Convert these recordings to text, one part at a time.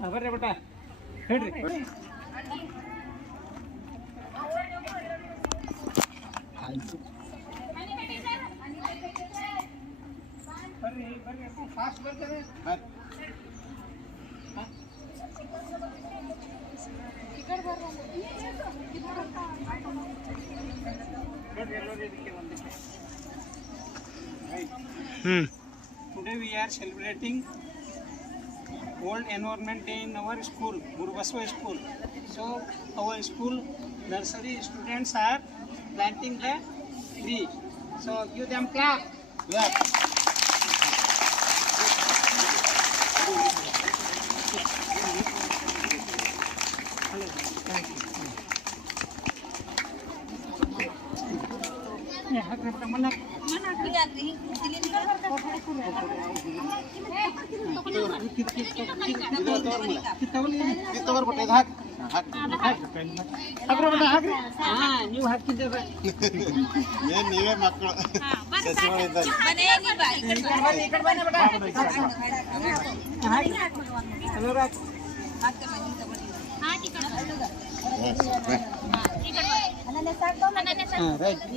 ಬರ್ರಿ ಬೇಟ ಹೇಳ್ರಿ. ಬರ್ರಿ ಫಾಸ್ಟ್ ಬರ್ತಾರೆ. Today we are celebrating World Environment Day in our school, Guru Baswa School. So our school nursery students are planting the tree. So give them clap. Clap. Thank you. ನೀವು ಹಾಕಿದ್ದೇವೆ ನೀವೇ ಮಕ್ಕಳು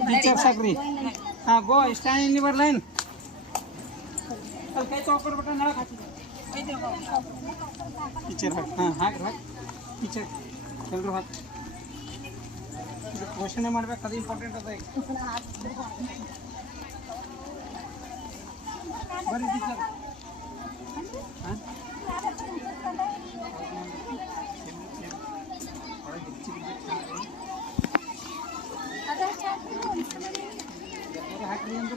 teacher ಸಾಕ್ರಿ. ಹಾಂ ಗೋ stand in your line. ಕೈ ತೊಗೊಡ್ಬಿಟ್ಟ ನಾಳೆ ಹಾಕಿದ್ದೆ teacher ಹಾಕಿ. ಹಾಂ ಹಾಕ್ರಿ ಹಾಕಿ ಟೀಚರ್ ಎಲ್ಲರೂ ಹಾಕಿ. ಇದು ಘೋಷಣೆ ಮಾಡ್ಬೇಕು, ಅದು ಇಂಪಾರ್ಟೆಂಟ್ ಅದ ಈಗ. ಬರ್ರಿ ಟೀಚರ್. ಹಾಂ ಹಾಕ್ರಿ ಅಂದ್ರೆ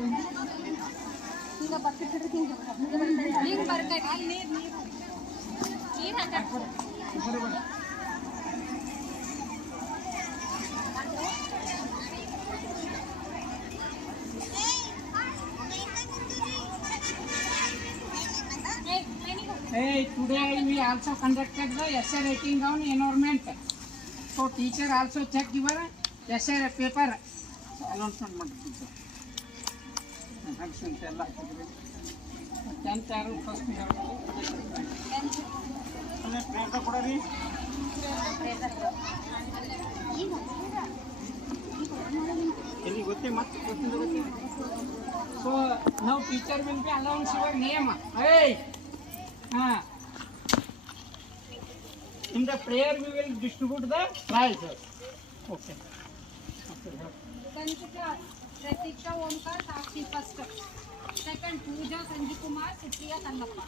Hey, today we also conducted the essay writing on environment. So teacher also check your essay paper. Announcement ಮಾಡ್ತೀವಿ. ಆಕ್ಷನ್ಸ್ ಎಲ್ಲ ಹಾಕಿದ್ವಿ. 10th ಯಾರು ಫಸ್ಟ್ ಯಾರು ಅಲ್ಲೇ ಪ್ರೇರಣೆ ಕೊಡರಿ. ಎಲ್ಲಿ ಗೊತ್ತೇ ಮತ್ತೆ ಗೊತ್ತಿಲ್ಲ ಗೊತ್ತಿ. ಸೊ ನಾವು teacher will be announce your name. Hey. In the prayer we will distribute the prizes. Okay. Pratiksha Omkar, Sakshi first. Second, Pooja Sanjay Kumar, Supriya Sangappa.